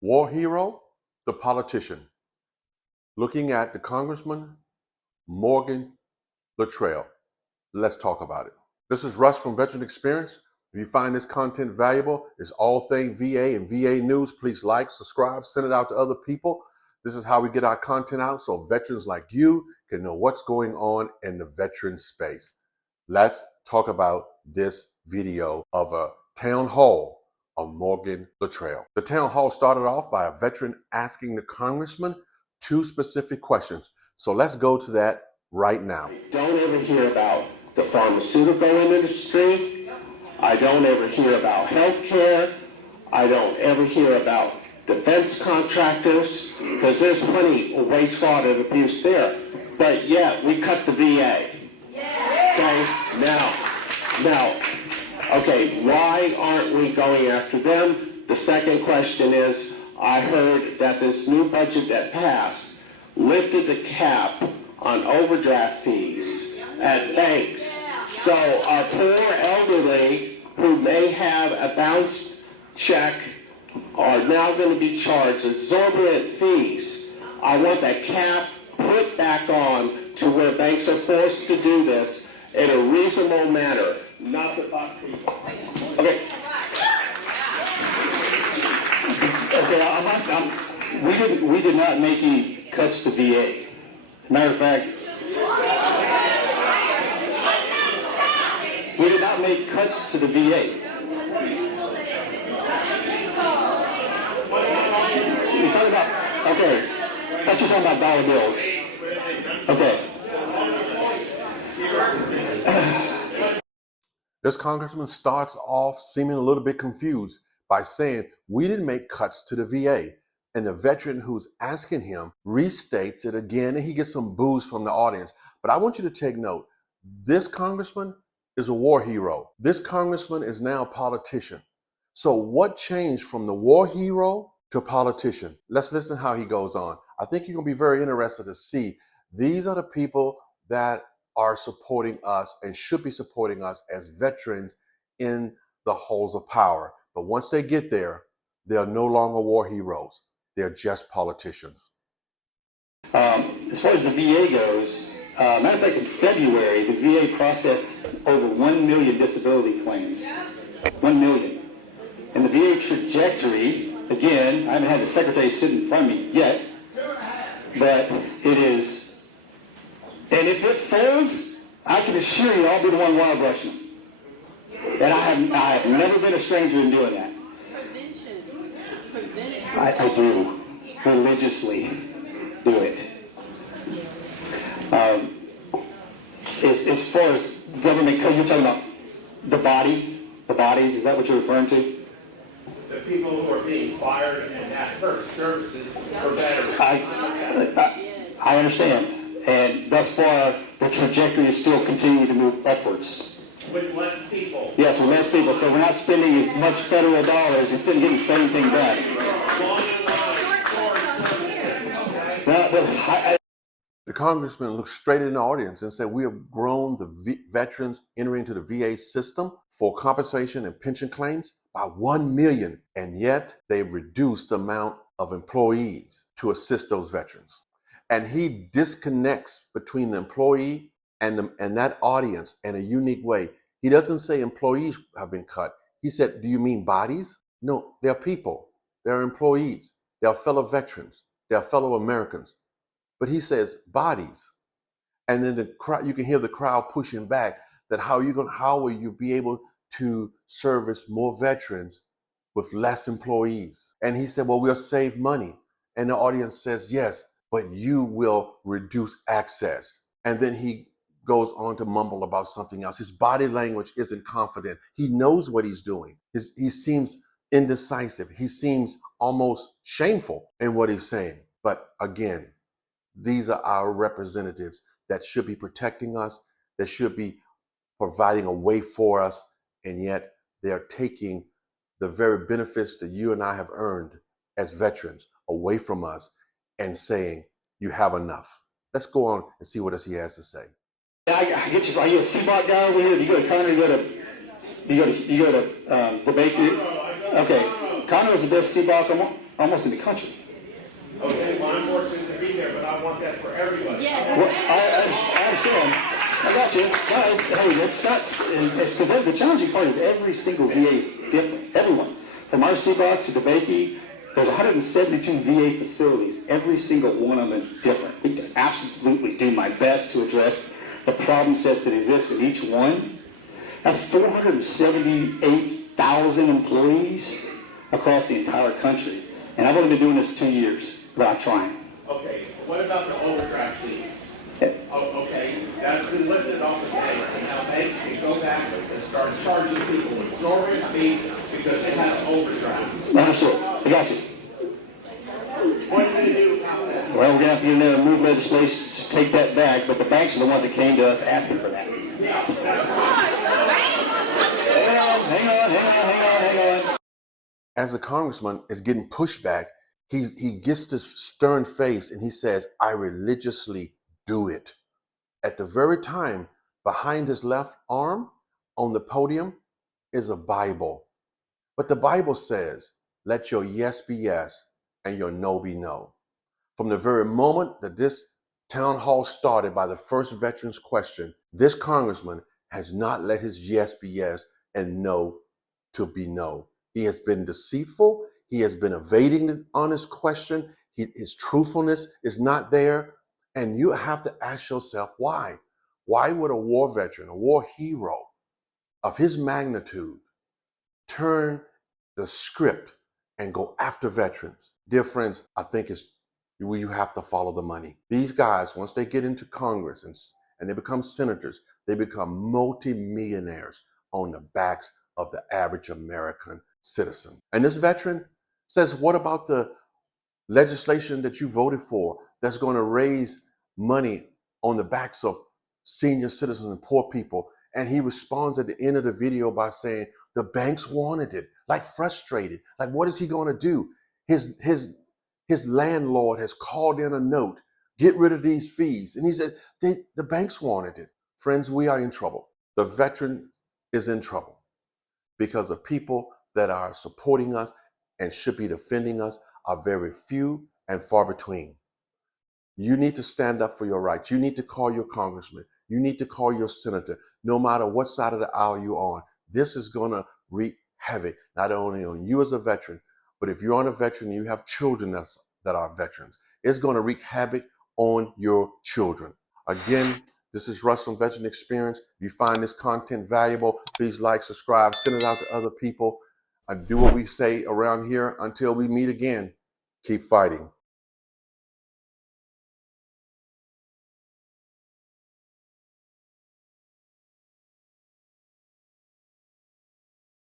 War hero, the politician. Looking at the Congressman Morgan Luttrell. Let's talk about it. This is Russ from Veteran Experience. If you find this content valuable, it's all things VA and VA news. Please like, subscribe, send it out to other people. This is how we get our content out so veterans like you can know what's going on in the veteran space. Let's talk about this video of a town hall of Morgan Luttrell. The town hall started off by a veteran asking the congressman two specific questions. So let's go to that right now. I don't ever hear about the pharmaceutical industry. I don't ever hear about health care. I don't ever hear about defense contractors, because there's plenty of waste, fraud, and abuse there. But yet, we cut the VA. Okay, now, okay, why aren't we going after them? The second question is, I heard that this new budget that passed lifted the cap on overdraft fees at banks. So our poor elderly who may have a bounced check are now going to be charged exorbitant fees. I want that cap put back on to where banks are forced to do this in a reasonable manner, not to fuck people. Okay. Okay, we did not make any cuts to VA. Matter of fact, we did not make cuts to the VA. You're talking about, okay, I thought you were talking about dollar bills. Okay. This congressman starts off seeming a little bit confused by saying, we didn't make cuts to the VA. And the veteran who's asking him restates it again, and he gets some boos from the audience. But I want you to take note. This congressman is a war hero. This congressman is now a politician. So what changed from the war hero to politician? Let's listen how he goes on. I think you're going to be very interested to see these are the people that are supporting us and should be supporting us as veterans in the halls of power. But once they get there, they are no longer war heroes. They're just politicians. As far as the VA goes, matter of fact, in February, the VA processed over 1 million disability claims. 1 million. And the VA trajectory, again, I haven't had the secretary sit in front of me yet, but it is, and if it folds, I can assure you I'll be the one wild brushing. And I have never been a stranger in doing that. I do religiously do it. As far as government code, you're talking about the bodies, is that what you're referring to? The people who are being fired and have first services for veterans. I understand. And thus far, the trajectory is still continuing to move upwards. With less people. Yes, with less people. So we're not spending as much federal dollars instead of getting the same thing back. The congressman looked straight in the audience and said, we have grown the veterans entering into the VA system for compensation and pension claims by 1 million. And yet they've reduced the amount of employees to assist those veterans. And he disconnects between the employee and that audience in a unique way. He doesn't say employees have been cut. He said, do you mean bodies? No, they're people. They're employees. They're fellow veterans. They're fellow Americans. But he says bodies. And then the crowd, you can hear the crowd pushing back that how will you be able to service more veterans with less employees? And he said, well, we'll save money. And the audience says, yes, but you will reduce access. And then he goes on to mumble about something else. His body language isn't confident. He knows what he's doing. He seems indecisive. He seems almost shameful in what he's saying. But again, these are our representatives that should be protecting us, that should be providing a way for us, and yet they're taking the very benefits that you and I have earned as veterans away from us and saying, you have enough. Let's go on and see what else he has to say. I get you. Are you a CBOT guy over here? Do you go to Connor? You go to debate? Okay. Connor is the best CBOT almost in the country. Okay, well, I'm fortunate to be there, but I want that for everybody. Well, I understand. I got you. No, hey, that's not, because the challenging part is every single VA is different. Everyone. From our CBOC to DeBakey, there's 172 VA facilities. Every single one of them is different. We can absolutely do my best to address the problem sets that exist in each one. That's 478,000 employees across the entire country. And I've only been doing this for 2 years, but I'm trying. Okay, what about the overdraft fees? Oh, okay, that's been lifted off the banks, and now banks can go back and start charging people exorbitant fees because they have an overdraft. Understood. I got you. What are you going to do about that? Well, we're going to have to get in there and move legislation to take that back, but the banks are the ones that came to us asking for that. Hang on. As the congressman is getting pushback, he gets this stern face and he says, I religiously do it. At the very time, behind his left arm on the podium is a Bible. But the Bible says, let your yes be yes and your no be no. From the very moment that this town hall started by the first veterans question, this congressman has not let his yes be yes and no to be no. He has been deceitful. He has been evading the honest question. His truthfulness is not there. And you have to ask yourself, why? Why would a war veteran, a war hero of his magnitude turn the script and go after veterans? Dear friends, I think you have to follow the money. These guys, once they get into Congress and they become senators, they become multimillionaires on the backs of the average American citizen. And this veteran says, what about the legislation that you voted for that's going to raise money on the backs of senior citizens and poor people? And he responds at the end of the video by saying, the banks wanted it, like frustrated. Like, what is he going to do? His landlord has called in a note, get rid of these fees. And he said, the banks wanted it. Friends, we are in trouble. The veteran is in trouble because the people that are supporting us and should be defending us are very few and far between. You need to stand up for your rights. You need to call your congressman. You need to call your senator, no matter what side of the aisle you're on. This is going to wreak havoc, not only on you as a veteran, but if you're on a veteran and you have children that are veterans, it's going to wreak havoc on your children. Again, this is Russ from Veteran Experience. If you find this content valuable, please like, subscribe, send it out to other people. And do what we say around here until we meet again. Keep fighting.